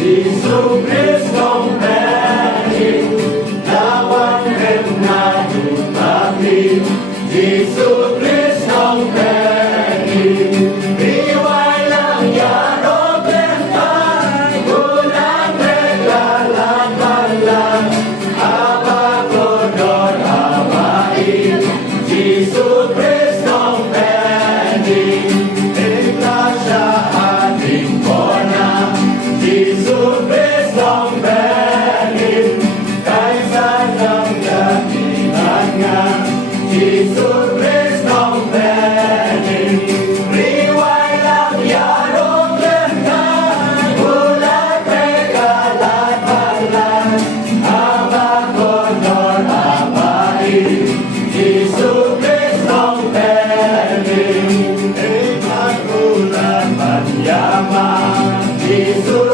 Jesu Kristong Peri, lawan remna dupati. Jesu Kristong Peri, riway lang yaro bentan, bulan regalan balan, abagodor abai. Jesu Kristong Peri, iglesia ating kona. Jesu Kristong Peri, kaysa ng dakilan nga. Jesu Kristong Peri, riway lang yarong lengan, bulat regalan balan, abagodor abai. Jesu Kristong Peri, ikagulan manyaman. Jesu